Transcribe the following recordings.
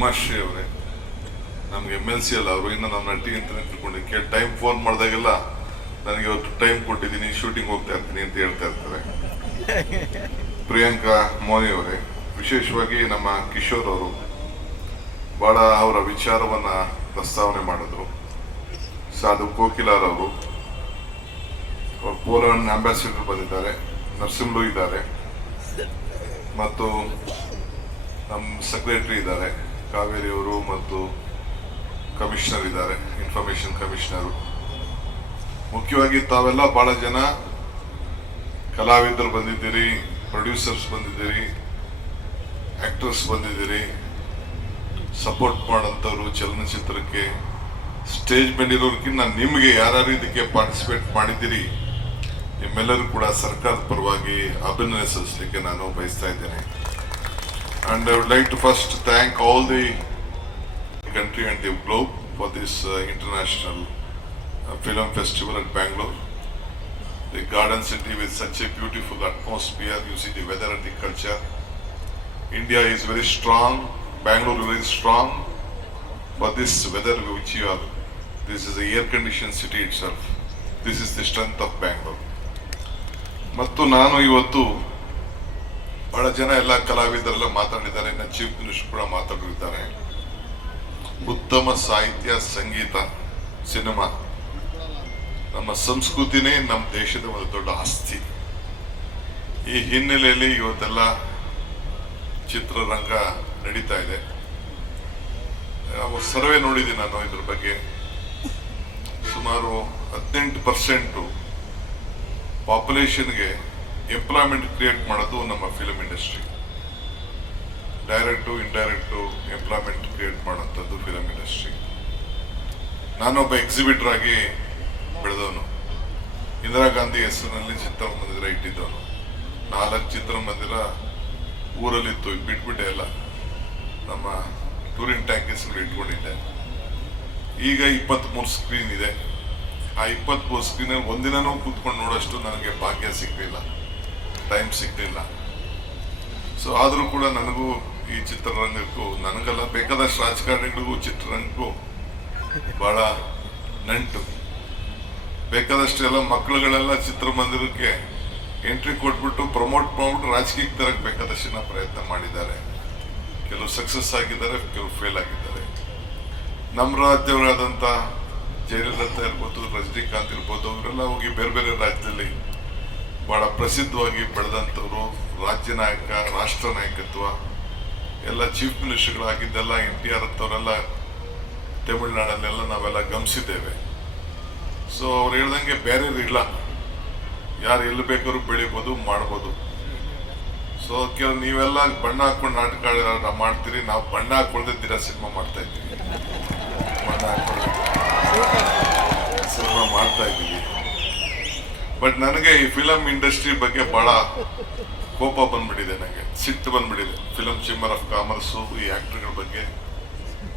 ಉಮಾಶ್ರೀ ಅವರೇ. ನಮ್ಗೆ M L C ಅಲ್ಲ, ಅವರು ಇನ್ನು ನಮ್ಮ ನಟಿ ಅಂತ ಕೆ ಟೈಮ್ ಫೋನ್ ಮಾಡಿದಾಗೆಲ್ಲ ನನಗೆ ಇವತ್ತು ಟೈಮ್ ಕೊಟ್ಟಿದ್ದೀನಿ ಶೂಟಿಂಗ್ ಹೋಗ್ತಾ ಇರ್ತೀನಿ ಅಂತ ಹೇಳ್ತಾ ಇರ್ತಾರೆ. ಪ್ರಿಯಾಂಕಾ ಮೋನಿ ಅವರೇ, ವಿಶೇಷವಾಗಿ ನಮ್ಮ ಕಿಶೋರ್ ಅವರು ಬಹಳ ಅವರ ವಿಚಾರವನ್ನ ಪ್ರಸ್ತಾವನೆ ಮಾಡಿದ್ರು. ಸಾಧು ಕೋಕಿಲಾರ್ ಅವರು, ಅವ್ರು ಅಂಬಾಸಿಡರ್ ಬಂದಿದ್ದಾರೆ ನರ್ಸಿಂಹು ಇದ್ದಾರೆ, ಮತ್ತು ನಮ್ಮ ಸೆಕ್ರೆಟರಿ ಇದ್ದಾರೆ. ಕಾವೇರಿ ಅವರು ಮತ್ತು ಕಮಿಷನರ್ ಇದ್ದಾರೆ ಇನ್ಫಾರ್ಮೇಶನ್ ಕಮಿಷನರು ಮುಖ್ಯವಾಗಿ ತಾವೆಲ್ಲ ಬಹಳ ಜನ ಕಲಾವಿದರು ಬಂದಿದ್ದೀರಿ ಪ್ರೊಡ್ಯೂಸರ್ಸ್ ಬಂದಿದ್ದೀರಿ ಆಕ್ಟರ್ಸ್ ಬಂದಿದ್ದೀರಿ. ಸಪೋರ್ಟ್ ಮಾಡೋಂಥವ್ರು ಚಲನಚಿತ್ರಕ್ಕೆ ಸ್ಟೇಜ್ ಮೇಲಿರೋರ್ಕಿಂತ ನಿಮಗೆ ಯಾರ್ಯಾರು ಇದಕ್ಕೆ ಪಾರ್ಟಿಸಿಪೇಟ್ ಮಾಡಿದ್ದೀರಿ, ನಿಮ್ಮೆಲ್ಲರೂ ಕೂಡ ಸರ್ಕಾರದ ಪರವಾಗಿ ಅಭಿನಯ ಸಲ್ಲಿಸಲಿಕ್ಕೆ ನಾನು ಬಯಸ್ತಾ ಇದ್ದೇನೆ. And I would like to first thank all the country and the globe for this uh, international uh, film festival at Bangalore. The garden city with such a beautiful atmosphere, you see the weather and the culture. India is very strong, Bangalore is very strong for this weather which you are. This is a air conditioned city itself. This is the strength of Bangalore. ಮತ್ತು ನಾನು ಇವತ್ತು ಬಹಳ ಜನ ಎಲ್ಲ ಕಲಾವಿದರೆಲ್ಲ ಮಾತಾಡಿದ್ದಾರೆ ನನ್ನ chief minister ಕೂಡ ಮಾತಾಡಿದ್ದಾರೆ ಉತ್ತಮ ಸಾಹಿತ್ಯ, ಸಂಗೀತ, ಸಿನಿಮಾ. ನಮ್ಮ ಸಂಸ್ಕೃತಿನೇ ನಮ್ಮ ದೇಶದ ಒಂದು ದೊಡ್ಡ ಆಸ್ತಿ. ಈ ಹಿನ್ನೆಲೆಯಲ್ಲಿ ಇವತ್ತೆಲ್ಲ ಚಿತ್ರರಂಗ ನಡೀತಾ ಇದೆ. ಸರ್ವೆ ನೋಡಿದ್ದೀನಿ ನಾನು ಇದ್ರ ಬಗ್ಗೆ. ಸುಮಾರು ಹದಿನೆಂಟು ಪರ್ಸೆಂಟು ಪಾಪ್ಯುಲೇಷನ್ಗೆ ಎಂಪ್ಲಾಯ್ಮೆಂಟ್ ಕ್ರಿಯೇಟ್ ಮಾಡೋದು ನಮ್ಮ film industry direct indirect employment create ಮಾಡೋಂಥದ್ದು film industry ನಾನೊಬ್ಬ ಎಕ್ಸಿಬಿಟರ್ ಆಗಿ ಬೆಳೆದವನು. ಇಂದಿರಾ ಗಾಂಧಿ ಹೆಸರಿನಲ್ಲಿ ಚಿತ್ರಮಂದಿರ ಇಟ್ಟಿದ್ದವನು. ನಾಲ್ಕು ಚಿತ್ರಮಂದಿರ ಊರಲ್ಲಿತ್ತು ಈಗ ಬಿಟ್ಬಿಟ್ಟೆ ಎಲ್ಲ ನಮ್ಮ ಟೂರಿನ್ ಟ್ಯಾಂಕ್ ಹೆಸರು ಇಟ್ಕೊಂಡಿದ್ದೆ. ಈಗ ಇಪ್ಪತ್ತ್ಮೂರು ಸ್ಕ್ರೀನ್ ಇದೆ. ಆ ಇಪ್ಪತ್ತ್ಮೂರು ಸ್ಕ್ರೀನಲ್ಲಿ ಒಂದಿನೂ ಕೂತ್ಕೊಂಡು ನೋಡೋಷ್ಟು ನನಗೆ ಭಾಗ್ಯ ಸಿಗಲಿಲ್ಲ. ಟೈಮ್ ಸಿಗಲಿಲ್ಲ. ಸೊ ಆದರೂ ಕೂಡ ನನಗೂ ಈ ಚಿತ್ರರಂಗಕ್ಕೂ, ನನಗೆಲ್ಲ, ಬೇಕಾದಷ್ಟು ರಾಜಕಾರಣಿಗಳಿಗೂ ಚಿತ್ರರಂಗಕ್ಕೂ ಬಹಳ ನಂಟು. ಬೇಕಾದಷ್ಟು ಎಲ್ಲ ಮಕ್ಕಳುಗಳೆಲ್ಲ ಚಿತ್ರಮಂದಿರಕ್ಕೆ ಎಂಟ್ರಿ ಕೊಟ್ಬಿಟ್ಟು ಪ್ರಮೋಟ್ ಮಾಡ್ಬಿಟ್ಟು ರಾಜಕೀಯಕ್ಕೆ ತರಕ್ಕೆ ಬೇಕಾದಷ್ಟಿನ ಪ್ರಯತ್ನ ಮಾಡಿದ್ದಾರೆ. ಕೆಲವು ಸಕ್ಸಸ್ ಆಗಿದ್ದಾರೆ ಕೆಲವು ಫೇಲ್ ಆಗಿದ್ದಾರೆ. ನಮ್ಮ ರಾಜ್ಯವರಾದಂಥ ಜಯಲಲಿತಾ ಇರ್ಬೋದು, ರಜನಿಕಾಂತ್ ಇರ್ಬೋದು, ಅವರೆಲ್ಲ ಹೋಗಿ ಬೇರೆ ಬೇರೆ ರಾಜ್ಯದಲ್ಲಿ ಬಹಳ ಪ್ರಸಿದ್ಧವಾಗಿ ಬೆಳೆದಂಥವ್ರು ರಾಜ್ಯ ನಾಯಕ, ರಾಷ್ಟ್ರ ನಾಯಕತ್ವ, ಎಲ್ಲ ಚೀಫ್ ಮಿನಿಸ್ಟರ್ಗಳಾಗಿದ್ದೆಲ್ಲ, ಎನ್ ಟಿ ಆರ್ ಅಂತವರೆಲ್ಲ ತಮಿಳುನಾಡಲ್ಲೆಲ್ಲ ನಾವೆಲ್ಲ ಗಮನಿಸಿದ್ದೇವೆ. ಸೊ ಅವ್ರು ಹೇಳ್ದಂಗೆ ಬೇರೆ ಇಲ್ಲ. ಯಾರು ಎಲ್ಲಿ ಬೇಕಾದ್ರೂ ಬೆಳಿಬೋದು, ಮಾಡ್ಬೋದು. ಸೊ ಕೆಲವು ನೀವೆಲ್ಲ ಬಣ್ಣ ಹಾಕೊಂಡು ನಾಟಕ ಮಾಡ್ತೀರಿ, ನಾವು ಬಣ್ಣ ಹಾಕೊಳ್ದಿದ್ದೀರ ಸಿನಿಮಾ ಮಾಡ್ತಾ ಇದ್ದೀವಿ. ಬಣ್ಣ ಸಿನಿಮಾ ಮಾಡ್ತಾ ಇದ್ದೀವಿ. ಬಟ್ ನನಗೆ ಈ ಫಿಲಂ ಇಂಡಸ್ಟ್ರಿ ಬಗ್ಗೆ ಬಹಳ ಕೋಪ ಬಂದ್ಬಿಟ್ಟಿದೆ ನನಗೆ ಸಿಟ್ಟು ಬಂದ್ಬಿಟ್ಟಿದೆ. ಫಿಲಂ ಚೇಂಬರ್ ಆಫ್ ಕಾಮರ್ಸು ಈ ಆಕ್ಟರ್ಗಳ ಬಗ್ಗೆ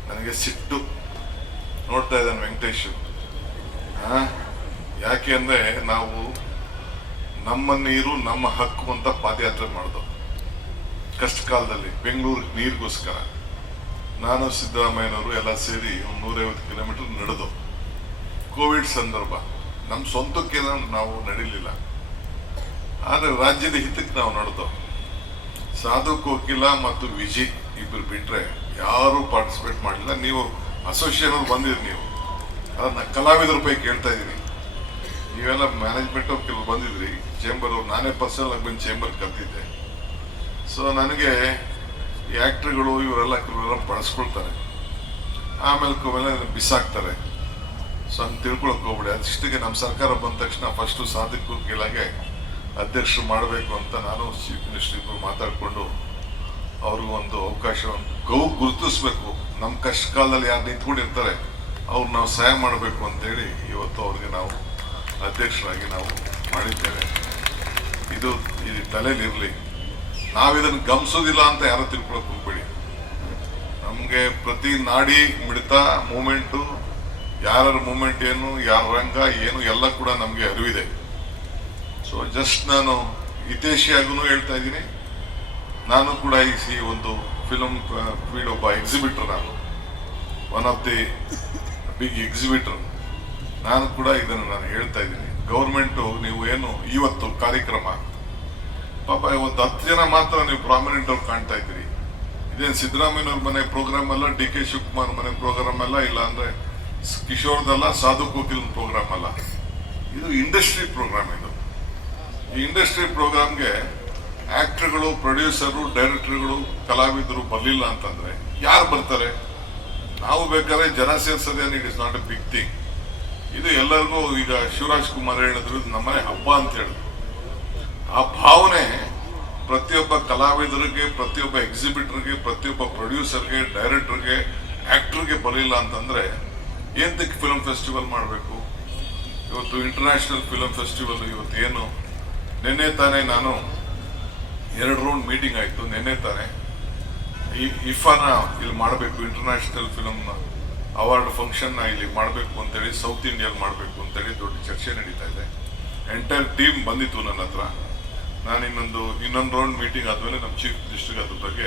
ನನಗೆ ಸಿಟ್ಟು ನೋಡ್ತಾ ಇದ್ದಾನೆ ವೆಂಕಟೇಶ್? ಯಾಕೆ ಅಂದರೆ ನಾವು ನಮ್ಮ ನೀರು, ನಮ್ಮ ಹಕ್ಕು ಅಂತ ಪಾದಯಾತ್ರೆ ಮಾಡಿದ್ರು ಕಷ್ಟ ಕಾಲದಲ್ಲಿ ಬೆಂಗಳೂರು ನೀರಿಗೋಸ್ಕರ. ನಾನು ಸಿದ್ದರಾಮಯ್ಯನವರು ಎಲ್ಲ ಸೇರಿ ಒಂದು ನೂರೈವತ್ತು ಕಿಲೋಮೀಟರ್ ನಡೆದು. ಕೋವಿಡ್ ಸಂದರ್ಭ. ನಮ್ಮ ಸ್ವಂತಕ್ಕೆ ನಾವು ನಡೀಲಿಲ್ಲ. ಆದರೆ ರಾಜ್ಯದ ಹಿತಕ್ಕೆ ನಾವು ನಡೆದೋ. ಸಾಧು ಕೋಕಿಲ ಮತ್ತು ವಿಜಿ ಇಬ್ಬರು ಬಿಟ್ಟರೆ ಯಾರು ಪಾರ್ಟಿಸಿಪೇಟ್ ಮಾಡಲಿಲ್ಲ. ನೀವು ಅಸೋಸಿಯೇಷನ್ ಅವ್ರು ಬಂದಿರಿ ನೀವು. ಅದನ್ನ ಕಲಾವಿದರ ಪೈ ಕೇಳ್ತಾ ಇದ್ದೀನಿ ನೀವೆಲ್ಲ ಮ್ಯಾನೇಜ್ಮೆಂಟ್ ಅವ್ರು ಕೆಲವು ಬಂದಿದ್ರಿ. ಚೇಂಬರ್ ಅವ್ರು, ನಾನೇ ಪರ್ಸನಲ್ ಆಗಿ ಬಂದು ಚೇಂಬರ್ ಕಲ್ತಿದ್ದೆ ಸೊ ನನಗೆ ಈ ಇವರೆಲ್ಲ ಕೆಲವರೆಲ್ಲ ಬಳಸ್ಕೊಳ್ತಾರೆ. ಆಮೇಲೆ ಕೆಲವೆಲ್ಲ ಬಿಸಾಕ್ತಾರೆ. ಸೊ ಅಂತ ತಿಳ್ಕೊಳಕ್ ಹೋಗ್ಬಿಡಿ. ಅದಿಷ್ಟಿಗೆ ನಮ್ಮ ಸರ್ಕಾರ ಬಂದ ತಕ್ಷಣ ಫಸ್ಟು ಸಾಧಕ ಕೆಳಗೆ ಅಧ್ಯಕ್ಷರು ಮಾಡಬೇಕು ಅಂತ ನಾನು ಚೀಫ್ ಮಿನಿಸ್ಟರ್ ಇಬ್ಬರು ಮಾತಾಡಿಕೊಂಡು ಅವ್ರಿಗೂ ಒಂದು ಅವಕಾಶ ಗೌ ಗುರುತಿಸ್ಬೇಕು. ನಮ್ಮ ಕಷ್ಟ ಕಾಲದಲ್ಲಿ ಯಾರು ನಿಂತ್ಕೊಂಡಿರ್ತಾರೆ, ಅವ್ರು ನಾವು ಸಹಾಯ ಮಾಡಬೇಕು ಅಂತೇಳಿ ಇವತ್ತು ಅವ್ರಿಗೆ ನಾವು ಅಧ್ಯಕ್ಷರಾಗಿ ನಾವು ಮಾಡಿದ್ದೇವೆ. ಇದು ಈ ತಲೆಯಲ್ಲಿರಲಿ ನಾವಿದನ್ನು ಗಮನಿಸೋದಿಲ್ಲ ಅಂತ ಯಾರು ತಿಳ್ಕೊಳಕ್ ಹೋಗ್ಬೇಡಿ. ನಮಗೆ ಪ್ರತಿ ನಾಡಿ ಮಿಡಿತ ಮೂಮೆಂಟು ಯಾರ ಮೂಮೆಂಟ್ ಏನು, ಯಾರ ರಂಗ ಏನು, ಎಲ್ಲ ಕೂಡ ನಮಗೆ ಅರಿವಿದೆ. ಸೊ ಜಸ್ಟ್ ನಾನು ಹಿತೇಶಿಯಾಗೂ ಹೇಳ್ತಾ ಇದ್ದೀನಿ. ನಾನು ಕೂಡ ಈ ಸಿ ಒಂದು ಫಿಲಮ್ ಫೀಲ್ಡ್ ಒಬ್ಬ ಎಕ್ಸಿಬಿಟರ್ ನಾನು. One of the big exhibitor ನಾನು ಕೂಡ ಇದನ್ನು ನಾನು ಹೇಳ್ತಾ ಇದ್ದೀನಿ. ಗೌರ್ಮೆಂಟು ನೀವು ಏನು ಇವತ್ತು ಕಾರ್ಯಕ್ರಮ? ಪಾಪ, ಒಂದು ಹತ್ತು ಜನ ಮಾತ್ರ ನೀವು ಪ್ರಾಮಿನೆಂಟ್ ಅವ್ರು ಕಾಣ್ತಾ ಇದ್ದೀರಿ. ಇದೇನು ಸಿದ್ದರಾಮಯ್ಯವ್ರ ಮನೆ ಪ್ರೋಗ್ರಾಮ್ ಅಲ್ಲ, ಡಿ ಕೆ ಶಿವಕುಮಾರ್ ಮನೆ ಪ್ರೋಗ್ರಾಮ್ ಅಲ್ಲ, ಇಲ್ಲ ಅಂದ್ರೆ ಕಿಶೋರ್ದಲ್ಲ ಸಾಧು ಕೋಕಿಲ್ ಪ್ರೋಗ್ರಾಮ್ ಅಲ್ಲ. ಇದು ಇಂಡಸ್ಟ್ರಿ ಪ್ರೋಗ್ರಾಮ್ ಇದು. ಈ ಇಂಡಸ್ಟ್ರಿ ಪ್ರೋಗ್ರಾಮ್ಗೆ ಆಕ್ಟರ್ಗಳು ಪ್ರೊಡ್ಯೂಸರು ಡೈರೆಕ್ಟರ್ಗಳು ಕಲಾವಿದರು ಬರಲಿಲ್ಲ ಅಂತಂದ್ರೆ ಯಾರು ಬರ್ತಾರೆ? ನಾವು ಬೇಕಾದ್ರೆ ಜನ ಸೇರ್ಸೋದೇನು? It is not a big thing ಇದು ಎಲ್ಲರಿಗೂ ಈಗ ಶಿವರಾಜ್ ಕುಮಾರ್ ಹೇಳಿದ್ರು ನಮ್ಮನೆ ಹಬ್ಬ ಅಂತ ಹೇಳಿದ್ರು. ಆ ಭಾವನೆ ಪ್ರತಿಯೊಬ್ಬ ಕಲಾವಿದರಿಗೆ, ಪ್ರತಿಯೊಬ್ಬ ಎಕ್ಸಿಬಿಟರ್ಗೆ ಪ್ರತಿಯೊಬ್ಬ ಪ್ರೊಡ್ಯೂಸರ್ಗೆ ಡೈರೆಕ್ಟರ್ಗೆ ಆಕ್ಟರ್ಗೆ ಬರಲಿಲ್ಲ ಅಂತಂದ್ರೆ ಏಂತಕ್ಕೆ ಫಿಲಂ ಫೆಸ್ಟಿವಲ್ ಮಾಡಬೇಕು? ಇವತ್ತು ಇಂಟರ್ನ್ಯಾಷನಲ್ ಫಿಲಂ ಫೆಸ್ಟಿವಲ್ ಇವತ್ತು ಏನು? ನಿನ್ನೆ ತಾನೇ ನಾನು ಎರಡು ರೌಂಡ್ ಮೀಟಿಂಗ್ ಆಯ್ತು, ನಿನ್ನೆ ತಾನೇ. ಈ ಇಫಾನ ಇಲ್ಲಿ ಮಾಡಬೇಕು ಇಂಟರ್ನ್ಯಾಷನಲ್ ಫಿಲಮ್ನ ಅವಾರ್ಡ್ ಫಂಕ್ಷನ್ ಇಲ್ಲಿ ಮಾಡಬೇಕು ಅಂತೇಳಿ ಸೌತ್ ಇಂಡಿಯಲ್ಲಿ ಮಾಡಬೇಕು ಅಂತೇಳಿ ದೊಡ್ಡ ಚರ್ಚೆ ನಡೀತಾ ಇದೆ. ಎಂಟೈರ್ ಟೀಮ್ ಬಂದಿತ್ತು ನನ್ನ ಹತ್ರ. ನಾನು ಇನ್ನೊಂದು ಇನ್ನೊಂದು ರೌಂಡ್ ಮೀಟಿಂಗ್ ಆದ್ಮೇಲೆ ನಮ್ಮ ಚೀಫ್ ಮಿನಿಸ್ಟರ್ಗೆ ಅದ್ರ ಬಗ್ಗೆ